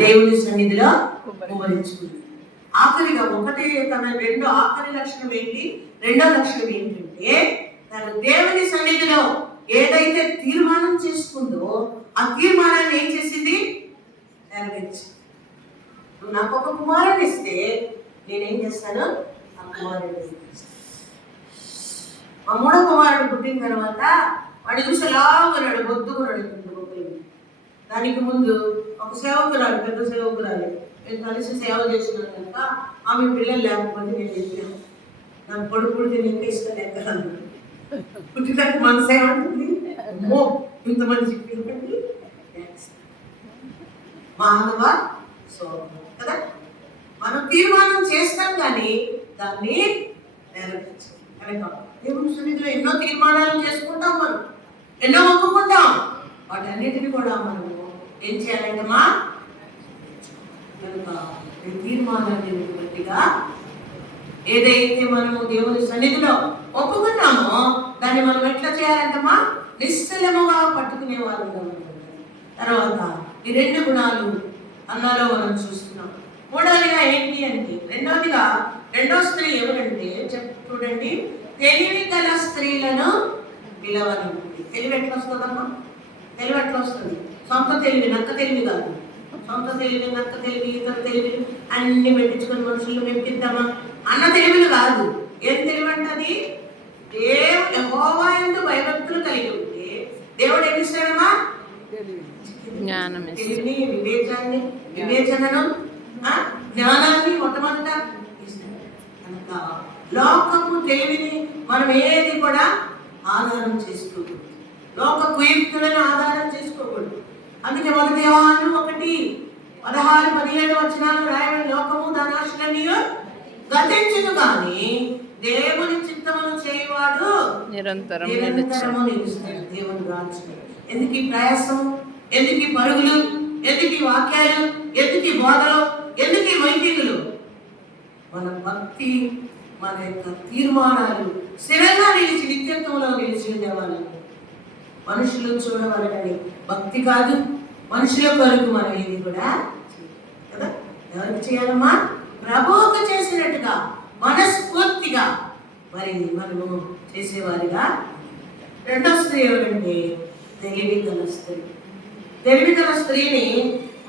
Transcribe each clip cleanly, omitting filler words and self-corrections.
దేవుని సన్నిధిలో కుమ్మరించుకుంది. ఆఖరిగా తన ఆఖరి లక్షణం ఏంటి? రెండో లక్షణం ఏంటంటే తను దేవుని సన్నిధిలో ఏదైతే తీర్మానం చేసుకుందో ఆ తీర్మానాన్ని ఏం చేసింది? నెరవేర్చి. నువ్వు నాకు ఒక కుమారుని ఇస్తే నేనేం చేస్తాను? ఆ కుమారుని మా మూడో కుమారుడు పుట్టిన తర్వాత వాడు చూసి లాగున్నాడు, బొద్దుకున్నాడు. దానికి ముందు ఒక సేవకురాలు, పెద్ద సేవకురాలు, నేను కలిసి సేవ చేసినాను కనుక ఆమె పిల్లలు లేకపోతే నేను చెప్పాను నాకు కొడుకు పుడితే నీకు ఇస్తాను ఎక్కడ పుట్టినట్టు మనసు ఏమంటుంది? అమ్మో ఇంతమంది చెప్పి మానవ స్వభావం కదా. మనం తీర్మానం చేస్తాం కానీ దాన్ని నెరవేర్చాలి. కనుక దేవుని సన్నిధిలో ఎన్నో తీర్మానాలు చేసుకుంటాం, మనం ఎన్నో మొక్కుకుంటాం. వాటన్నిటిని కూడా మనము ఏం చేయాలంటమ్మా? కనుక ఈ తీర్మానాన్ని బట్టిగా ఏదైతే మనము దేవుని సన్నిధిలో ఒప్పుకున్నామో దాన్ని మనం ఎట్లా చేయాలంటమ్మా? నిశ్చలముగా పట్టుకునే వారు. తర్వాత ఈ రెండు గుణాలు అన్నాలో మనం చూస్తున్నాం. మూడవదిగా ఏంటి అంటే రెండో స్త్రీ ఎవరంటే చూడండి, తెలివి గల స్త్రీలను పిలవనండి. తెలివి ఎట్లా వస్తుందమ్మా? తెలివి ఎట్లా వస్తుంది? సొంత తెలివి, నక్క తెలివి కాదు. సొంత తెలివి, నక్క తెలివి, ఇతర తెలివి అన్ని పెట్టించుకొని మనుషులు మెప్పిద్దామా అన్న తెలివిలు కాదు. ఏం తెలివి అంటది? యెహోవా యందు భయభక్తులు కలిగి ఉంటే దేవుడు ఏమి ఇస్తాడమ్మా? తెలివిని, వివేచనను, జ్ఞానాన్ని మొట్టమొదట ఇస్తాడు. కనుక లోకపు తెలివిని మనం ఏది కూడా ఆధారం చేసుకోకూడదు, లోక కుయుక్తులను ఆధారం చేసుకోకూడదు. అందుకే 1 యోహాను 1:16-17 వచనాలు రాయబడిన లోకము దానాశలన్నీ గతించును కానీ దేవుని చిత్తమును చేయవాడు నిరంతరము నిలుస్తాడు. దేవుని రాజ్యం ఎందుకు ఈ ప్రయాసం? ఎందుకు ఈ పరుగులు? ఎందుకు ఈ వాక్యాలు? ఎందుకు ఈ బోధలు? ఎందుకు ఈ వైద్యులు? మన భక్తి, మన యొక్క తీర్మానాలు స్థిరంగా నిలిచి నిత్యత్వంలో నిలిచి ఉండేవాళ్ళు. మనుషులు చూడవాలని భక్తి కాదు, మనుషుల కొరకు మనం ఏది కూడా కదా. ఎవరికి చేయాలమ్మా? ప్రభువుకు చేసినట్టుగా మనస్ఫూర్తిగా మరి మనము చేసేవారిగా. రెండో స్త్రీ ఎవరంటే తెలివి గల స్త్రీ. తెలివి గల స్త్రీని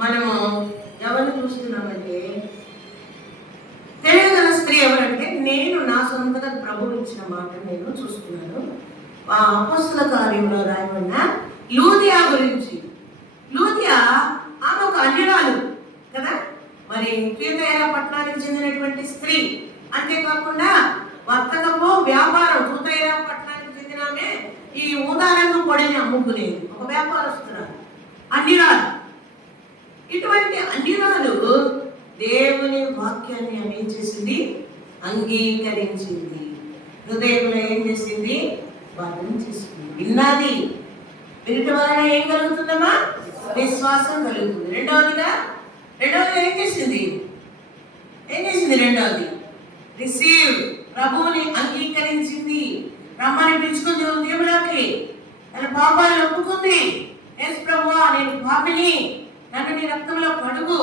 మనము ఎవరిని చూస్తున్నామంటే, తెలివి గల స్త్రీ ఎవరంటే నేను నా సొంతగా ప్రభువు ఇచ్చిన మాట నేను చూస్తున్నాను. ఆ అపొస్తల కార్యంలో రాయబడిన లూదియా గురించి. లూదియా ఆమె ఒక అన్యురాలు కదా, మరి తూతయర పట్టణానికి చెందినటువంటి స్త్రీ. అంతేకాకుండా వర్తకము వ్యాపారం, తూతయర పట్టణానికి చెందిన ఆమె ఈ ఊదారంగం పొడిని అమ్ముకునేది, ఒక వ్యాపారస్తురాలు, అన్యురాలు. ఇటువంటి అన్యురాలు దేవుని వాక్యాన్ని ఆమె ఏం చేసింది? అంగీకరించింది. హృదయంలో ఏం చేసింది? వాదన చేసుకుంది, విన్నది. వినటం వలన ఏం కలుగుతుందమ్మా? విశ్వాసం కలుగుతుంది. రెండవది ఏం చేసింది? రెండవది రిసీవ్, ప్రభువుని అంగీకరించింది. రమ్మని పిలుచుకుంది దేవుడికి. తన పాపాలను ఒప్పుకుంది. యేసు ప్రభువా, నేను పాపిని, నన్ను నీ రక్తంలో కడుగు,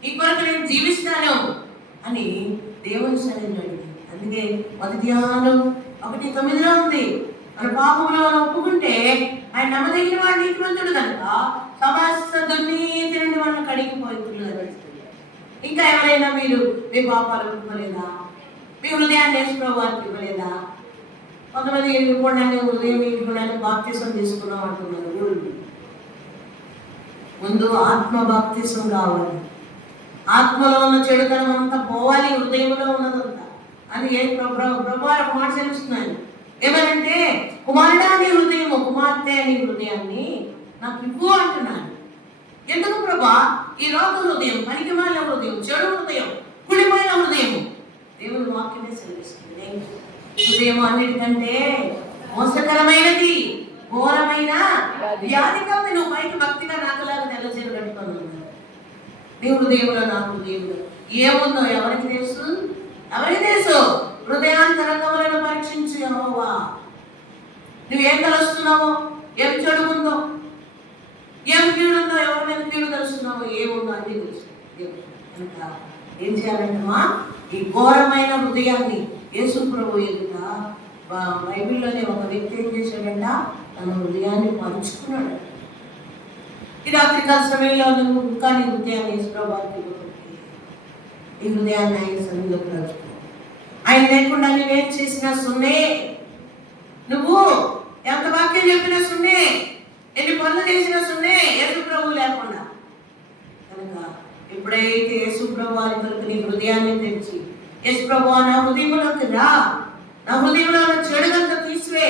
నీ కొరకు నేను జీవిస్తాను అని దేవుని సన్నిధిలో అడిగింది. అందుకే 1 యోహాను 1:9 ఉంది, మన పాపంలో మనం ఒప్పుకుంటే ఆయన నమ్మదగిన వాడు, నీతిమంతుడు కనుక సమస్త దుర్నీతి నుండి మనం కడిగిపోయింది. ఇంకా ఎవరైనా మీరు మీ పాపాలు ఒప్పుకోలేదా? మీ హృదయాన్ని యేసు ప్రభువుకి ఇవ్వలేదా? కొంతమంది హృదయం బాప్తిసం తీసుకున్నాం అంటున్నారు. ముందు ఆత్మ బాప్తిసం కావాలి. ఆత్మలో ఉన్న చెడుతనం అంతా పోవాలి, హృదయంలో ఉన్నదంతా అని ప్రభు ఒక మాట తెలుస్తున్నాను. ఏమనంటే, కుమారుడా నీ హృదయము, కుమార్తె నీ హృదయాన్ని నాకు ఇవ్వు అంటున్నాను. ఎందుకు ప్రభా? ఈ లోక హృదయం, పనికిమాలిన హృదయం, చెడు హృదయం, కుడిపోయిన హృదయం దేవుని వాక్యమే సెలవిస్తుంది. హృదయం అన్నిటికంటే మోసకరమైనది, ఘోరమైన వ్యాధి. కాబట్టి నువ్వు పైకి భక్తిగా నాకులాగా తెల్లచీర కట్టుకున్నావు. నీ హృదయంలో నా హృదయంలో ఏముందో ఎవరికి తెలుసు? హృదయాంతరంగములను పరీక్షించు యెహోవా. నువ్వేం కలుస్తున్నావో, ఏం చెడు ఉందో, ఏం కీడుందో ఎవరి మీద నువ్వేమో తెలుస్తున్నావో ఏముందో అన్నీ తెలుసు. కనుక ఏం చేయాలంటమ్మా, ఈ ఘోరమైన హృదయాన్ని యేసు ప్రభు ఎదుట బైబిల్లోనే ఒక వ్యక్తి ఏం చేశాడంట, తన హృదయాన్ని పంచుకున్నాడు. ఈ రాత్రికాల సమయంలో నువ్వు ఇంకా నీ హృదయాన్ని యేసు ప్రభువుకి ఈ హృదయాన్ని ఆయన సన్నిధిలో పంచుకో. ఆయన లేకుండా నువ్వేం చేసినా సున్నే, నువ్వు ఎంత వాక్యం చెప్పినా సున్నే, ఎన్ని పనులు చేసినా సున్నే యేసు ప్రభువు లేకుండా. కనుక ఎప్పుడైతే యేసు ప్రభు వారి కొరకు నీ హృదయాన్ని తెచ్చి, యేసు ప్రభువా నా హృదయంలోకి రా, నా హృదయంలో చెడుగంతా తీసివే,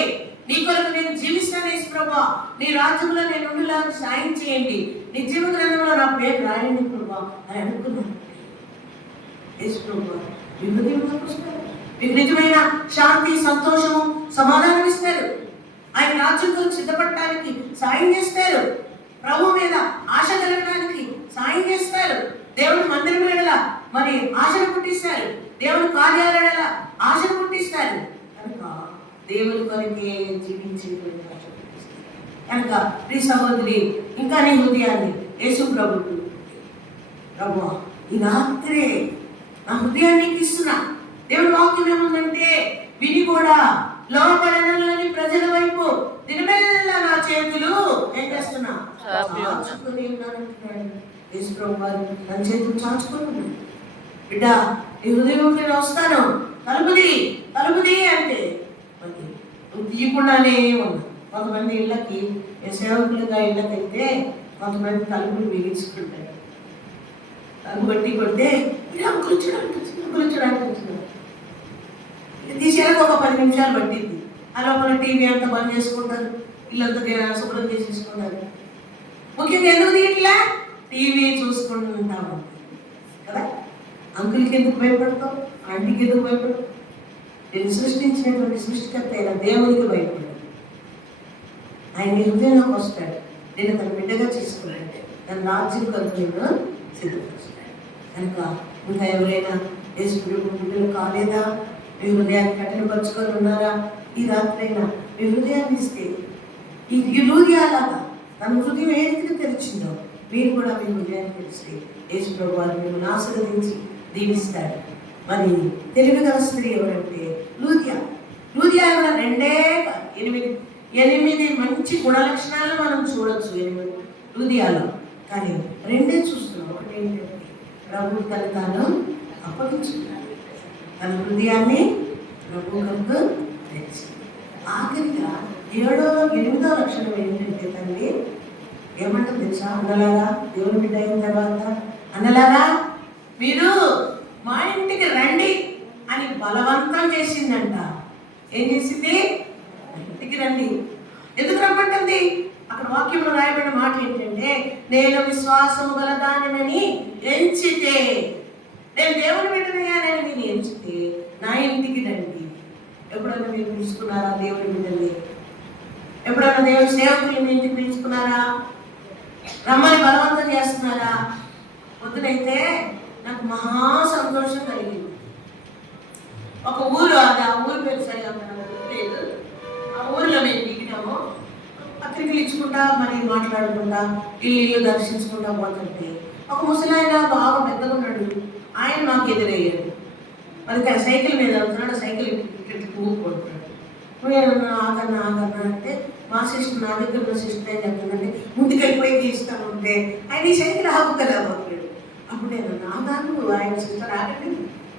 నీ కొరకు నేను జీవిస్తాను యేసు ప్రభువా, నీ రాజ్యంలో నేను ఉండేలాగా సాయం చేయండి, నీ జీవ గ్రంథంలో నా పేరు రాయండి ప్రభువా అని అనుకున్నాను. యేసు ప్రభువా మీ హృదయంలోకి వస్తారు, మీకు నిజమైన శాంతి, సంతోషము, సమాధానం ఇస్తారు. ఆయన రాజ్యం కొరకు సిద్ధపడటానికి సాయం చేస్తారు. ప్రభు మీద ఆశ కలగడానికి సాయం చేస్తారు. దేవుని మందిరం మీద మరి ఆశను పుట్టిస్తారు. దేవుని కార్యాలయాల ఆశను పుట్టిస్తారు. కనుక దేవుని కొరకే జీవించేటువంటి ఆశ పుట్టిస్తారు. కనుక ప్రియ సహోదరి, ఇంకా నీ హృదయాన్ని యేసు ప్రభుకు, ప్రభువా ఈ రాత్రే నా హృదయాన్ని ఇస్తున్నా. దేవుని వాక్యం ఏముందంటే, విని కూడా లోపడనని ప్రజల వైపు దినమెల్లా నా చేతులు ఏం చేస్తున్నా చాచుకొని ఉన్నానంటున్నాడు యేసు ప్రభు వారు. నా చేతులు చాచుకొని, బిడ్డ నీ హృదయంలోకి నేను వస్తాను, తలుపుది అంటే నువ్వు తీయకుండానే ఉన్నా. కొంతమంది ఇళ్ళకి సేవకులుగా ఇళ్ళకి వెళ్తే కొంతమంది తలుపులు బిగించుకుంటారు. తలుపు బట్టి కొడితే తీసేయాలకు ఒక 10 నిమిషాలు పట్టింది. ఆ లోపల టీవీ అంతా బంద్ చేసుకుంటారు, ఇల్లంతా శుభ్రం చేసేసుకుంటారు. ముఖ్యంగా ఎందుకు ఇట్లా టీవీ చూసుకుంటాము కదా. అంకుల్కి ఎందుకు భయపడతావు, ఆంటీకి ఎందుకు భయపడతావు? నేను సృష్టించినటువంటి సృష్టికర్త అయిన దేవునికి భయపడదు. ఆయన హృదయంలోకి వస్తాడు, నేను తన బిడ్డగా చేసుకున్నాడు, తన రాజ్యం కొరకు నేను సిద్ధపరుస్తాడు. కనుక ఇంకా ఎవరైనా యేసు ప్రభు బిడ్డలు కాలేదా, మీ హృదయాన్ని కఠినపరుచుకొని ఉన్నారా? ఈ రాత్రైనా మీ హృదయాన్ని ఇస్తే, ఈ హృదయాలాగా తన హృదయం ఏ రీతిగా తెరిచిందో మీరు కూడా మీ హృదయాన్ని తెలిస్తే యేసు ప్రభు వారు మిమ్మల్ని ఆశీర్వదించి దీవిస్తాడు. మరి తెలివిగల స్త్రీ ఎవరంటే లూదియా. లూదియా కూడా 8 మంచి గుణలక్షణాలు మనం చూడొచ్చు 8 లూదియాలో, కానీ 2 చూస్తున్నాం. ఒకటి ఏంటంటే ప్రభు తను తాను అప్పగించుకున్నాడు, తన హృదయాన్ని ప్రభు కొరకు తెచ్చి. ఆఖరిగా 8వ లక్షణం ఏంటంటే తండ్రి ఏమంటారు తెలుసా? అన్నలారా, దేవుని బిడ్డ అయిన తర్వాత అన్నలారా మీరు మా ఇంటికి రండి అని బలవంతం చేసిందంట. ఏం చేసింది? ఇంటికి రండి. ఎందుకు రమ్మంటుంది? అక్కడ వాక్యంలో రాయబడిన మాట ఏంటంటే, నేను విశ్వాసము గల దానిని ఎంచితే, నేను దేవుని బిడ్డనయ్యానని మీరు ఎంచితే నా ఇంటికి రండి. ఎప్పుడైనా మీరు పిలుచుకున్నారా దేవుని బిడ్డని? ఎప్పుడైనా దేవుని సేవకులు మీ ఇంటికి పిలుచుకున్నారా? రమ్మని బలవంతం చేస్తున్నారా? పొద్దునైతే నాకు మహా సంతోషం కలిగింది. ఒక ఊరు, అది ఆ ఊరు పేరు సరిగా లేదు, ఆ ఊరిలో మేము దిగినాము. పత్రికలు ఇచ్చుకుంటా మరి మాట్లాడుకుంటా ఇల్లు దర్శించుకుంటా పోతుంటే ఒక ముసలాయన బాగా పెద్దగా ఉన్నాడు. ఆయన మాకు ఎదురయ్యాడు. మరి సైకిల్ మీద వెళ్తున్నాడు, సైకిల్ ఊపుకుంటున్నాడు. ఆగన్నా అంటే మా సిస్టర్, నా దగ్గర ఉన్న సిస్టర్ ఏం చెప్తుందంటే ముందుకెళ్ళిపోయి తీస్తా ఉంటే ఆయన ఈ సైకిల్ ఆగుతలేకపోయాడు. అప్పుడు నేను ఆగాను, ఆయన సిస్టర్ ఆగండి,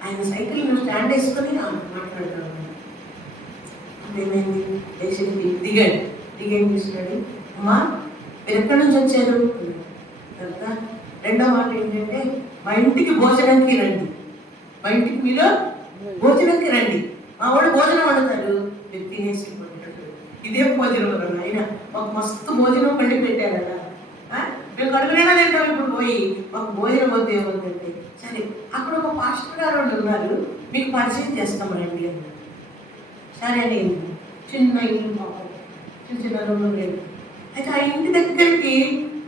ఆయన సైకిల్ స్టాండ్ వేసుకొని మాట్లాడుతున్నాను. అప్పుడు ఏమైంది? దిగాడు. దిగేం చేస్తున్నాడు? అమ్మా మీరు ఎక్కడి నుంచి వచ్చారు? తర్వాత 2వ మాట ఏంటంటే, మా ఇంటికి భోజనానికి రండి, మా ఇంటికి మీరు భోజనానికి రండి. మా వాడు భోజనం వండుతాడు, మీరు తినేసి ఉంటాడు. ఇదే భోజనం వల్ల ఆయన మాకు మస్తు భోజనం పండి పెట్టారట. మేము కడుపునైనా తింటాం. ఇప్పుడు పోయి మాకు భోజనం వద్దు ఏమవుతుంది. సరే, అక్కడ ఒక పాస్టర్ గారు ఉన్నారు, మీకు పరిచయం చేస్తాం రండి అన్నారు. సరే అని చిన్న ఇల్లు, పాపం చిన్న రూమ్ లేదు. అయితే ఆ ఇంటి దగ్గరికి,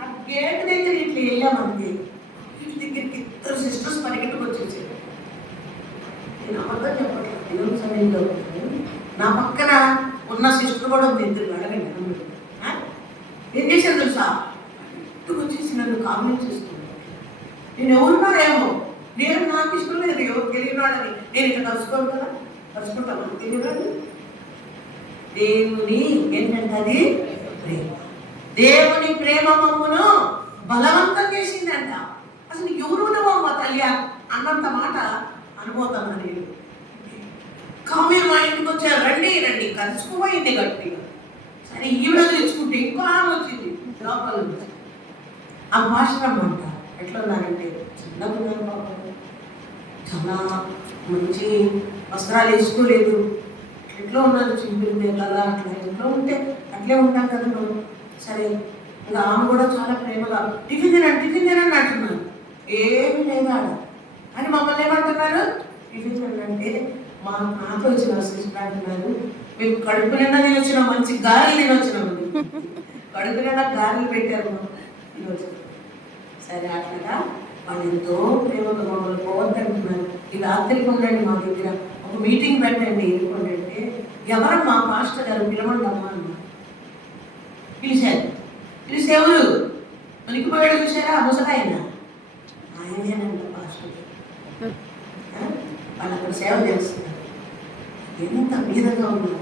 ఆ గేట్ దగ్గర ఇట్లా వెళ్ళామంతే. ఇంటి దగ్గరికి 2 సిస్టర్స్ పరిగెట్టుకు వచ్చేసారు. నేను అబద్ధం చెప్పట్లేదు, దేవుని సమయంలో నా పక్కన ఉన్న సిస్టర్ కూడా ఉంది, 2 అడగండి. ఏం చేశారు తెలుసా? ఇంటికి వచ్చేసి నా నన్ను కామెంట్ చేస్తున్నాను. నేను ఎవరున్నా ఏమో, నేను నాకు ఇష్టం లేదు, ఎవరు తెలియనాడని నేను ఇట్లా కలుసుకోను కదా, కలుసుకుంటాను తెలియనాడు. దేవుని ఏంటంటే అది ప్రేమ. దేవుని ప్రేమ మమ్మను బలవంతం చేసిందంట. అసలు ఎవరు మా తల్లి అన్నంత మాట అనుభూతాను నేను. కామే మా ఇంటికి వచ్చారు, రండి రండి, కలుసుకోపోయింది గట్టిగా. సరే ఈవిడ తెచ్చుకుంటే ఇంకో ఆమె వచ్చింది లోపల. ఆ భాషణం అంట ఎట్లా ఉన్నారంటే చిన్నగా ఉన్నారు పాపం, చాలా మంచి వస్త్రాలు వేసుకోలేదు, ఎట్లా ఉన్నారు, చింపిల్ కదా అట్లా ఎట్లా ఉంటే అట్లే ఉంటాం కదా మనం. సరే ఇంకా ఆమె కూడా చాలా ప్రేమగా టిఫిన్ తినండి అంటున్నారు. ఏమి లేదా అని మమ్మల్ని ఏమంటున్నారు, టిఫిన్ తినంటే నాతో వచ్చిన సిస్టర్ అంటున్నారు, మేము కడుపు నిండా తినొచ్చిన, మంచి గారెలు తినొచ్చినాము, కడుపు నిండా గారెలు పెట్టారు ఈరోజు. సరే అట్లా వాళ్ళు ఎంతో ప్రేమగా మమ్మల్ని పోవద్దంటున్నారు. ఈ రాత్రికి ఉండండి మా దగ్గర, ఒక మీటింగ్ పెట్టండి ఎదుర్కోండి అంటే, ఎవరమ్మా పాస్టర్ గారు పిలవండి అమ్మా అన్న. పిలిచారు. పిలిచి ఎవరు ఉనికిపోయాడు చూసారా, ముసలాయన, ఆయనేనంట పాస్టర్. వాళ్ళు అక్కడ సేవ చేస్తున్నారు. ఎంత బీదగా ఉన్నారు,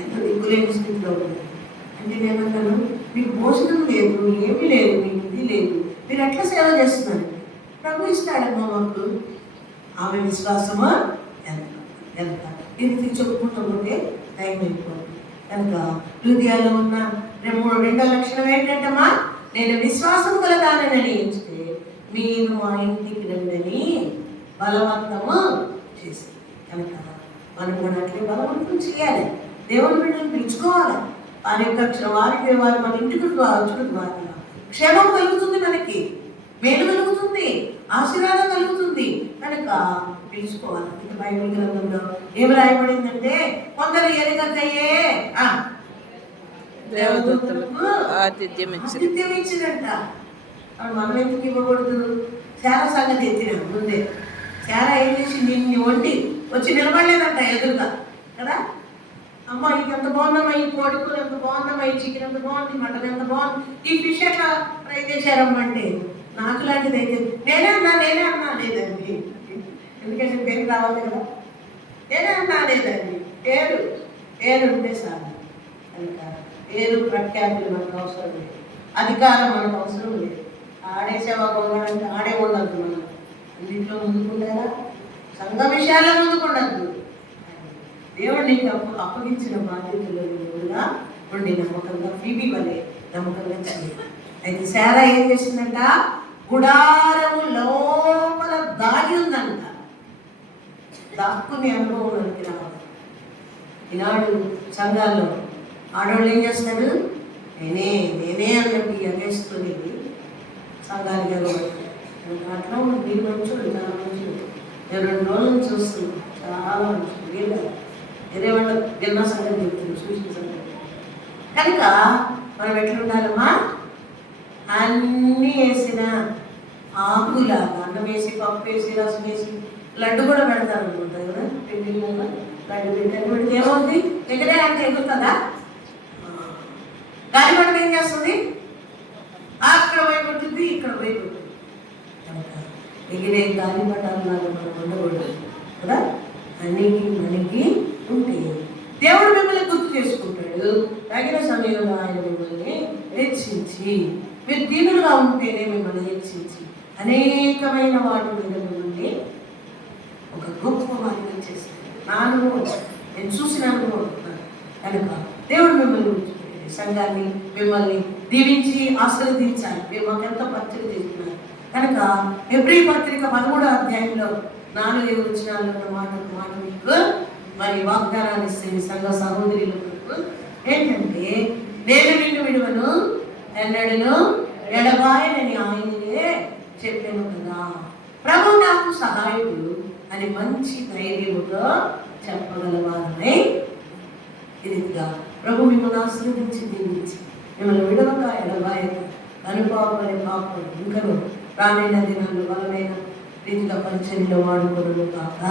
ఎంత దిక్కులేని స్థితిలో ఉన్నారు. అంటే నేనన్నాను, మీకు భోజనం లేదు, ఏమీ లేదు, మీకు ఇది లేదు, మీరు ఎట్లా సేవ చేస్తున్నారు? ప్రభు ఇస్తాడమ్మా మాకు. ఆమె విశ్వాసమా ఎంత ఇది చెప్పుకుంటూ ఉంటే టైం అయిపోతుంది కనుక హృదయాల్లో ఉన్న రెండో లక్షణం ఏంటంటమ్మా, నేను విశ్వాసం కలదానని ఎంచితే మీరు మా ఇంటికి రండని బలవంతము చేసి. కనుక మనం కూడా అట్లే బలవంతం చేయాలి, దేవుని బిడ్డను పిలుచుకోవాలి. వారికి వారు మన ఇంటికి వచ్చుడు ద్వారా క్షేమం కలుగుతుంది, మనకి మేలు కలుగుతుంది, ఆశీర్వాదం కలుగుతుంది. కనుక పిలుచుకోవాలి. ఇక బైబిల్ గ్రంథంలో ఏమి రాయబడిందంటే, కొందరు ఎరగకయే దేవదూతలకు ఆతిథ్యం ఇచ్చినట్ట. మనం ఎందుకు ఇవ్వకూడదు? చాలా సంగతి ఎత్తినాం ముందే. చాలా ఏం చేసి నిన్ను వండి వచ్చి నిలబడలేదంట ఎదురుగా కదా. అమ్మ ఇది ఎంత బాగుందమ్మా, ఈ కోడికూర ఎంత బాగుందమ్మా, ఈ చికెన్ ఎంత బాగుంది, మటన్ ఎంత బాగుంది, ఈ ఫిష్ ఎట్లా ఫ్రై చేశారమ్మా అంటే, నాకు లాంటిది అయితే నేనే అన్నా లేదండి. ఎందుకంటే పేరు రావాలి కదా. నేనే అన్నా లేదండి. పేరు ఉంటే సార్. కనుక పేరు ప్రఖ్యాతులు మనకు అవసరం లేదు, అధికారం మనకు అవసరం లేదు. ఆడే సేవ కొనడానికి ఆడే ఉండద్దు, మనం అన్నింటిలో ముందుకుంటారా, సంఘ విషయాల్లో ముందుకుండద్దు. దేవుడు నీకు అప్పగించిన బాధ్యతలు కూడా ఉండి నమ్మకంగా ఫీబీ వలె నమ్మకంగా చేయాలి. అయితే శారా ఏం చేసిందంట, గుడారము లోపల దాగి ఉందంట. దాక్కుని అనుభవం మనకి రావాలి. ఈనాడు సంఘాల్లో ఆడవాళ్ళు ఏం చేస్తాడు, నేనే అన్నట్టు ఎగేసుకుని సంఘానికి అట్లా మీరు మంచోడు, చాలా మంచిది. నేను 2 రోజులు చూస్తున్నాను, చాలా మంచిది. వేరే వాళ్ళ జిల్లా సంగతి చెప్తుంది, సూచన సంగతి. కనుక మనం ఎట్లుండాలమ్మా, అన్నీ వేసిన ఆకులాగా అన్నం వేసి, పప్పు వేసి, రసం వేసి, లడ్డు కూడా పెడతారు అనుకుంటారు కదా. లడ్డు పెడితే ఏమవుతుంది, ఎక్కడే అంటే ఎగురుతుందా? గాలిపటం ఏం చేస్తుంది, అక్కడ పోయి కొట్టింది, ఇక్కడ పోయి కొట్టింది. కనుక ఎగిరే గాలిపటాలు లాగా మనం ఉండకూడదు కదా. అన్నికి మనకి ఉంటే దేవుడు మిమ్మల్ని గుర్తు చేసుకుంటాడు. తగిన సమయంలో ఆయన మిమ్మల్ని హెచ్చించి, మీరు దీనులుగా ఉంటేనే మిమ్మల్ని హెచ్చించి అనేకమైన వాటి మీద మిమ్మల్ని ఒక గొప్ప వాటిని చేస్తాడు. నేను చూసిన అనుభవం. కనుక దేవుడు మిమ్మల్ని సంఘాన్ని మిమ్మల్ని దీవించి ఆశీర్వదించాలి. మేము మాకెంతో పత్రిక చేస్తున్నారు. కనుక హెబ్రీ పత్రిక 13వ అధ్యాయంలో 4 వచనాల్లో మాట మీకు మరి వాగ్దానాన్ని ఇస్తుంది సంఘ సహోదరులకు. ఏంటంటే, నేను నిన్ను విడువను, ఎన్నడను ఎడబాయనని ఆయననే చెప్పాను కదా. ప్రభు నాకు సహాయుడు అని మంచి ధైర్యముతో చెప్పగలవారని ఇదిగా ప్రభు మిమ్మల్ని ఆశీర్వదించి దీవించి మిమ్మల్ని విడవక ఎడబాయక అనుపాపని పాపం ఇంకను రానైన దినాల్లో బలమైన రీతిగా పరిచర్యలో వాడుకోవడం కాక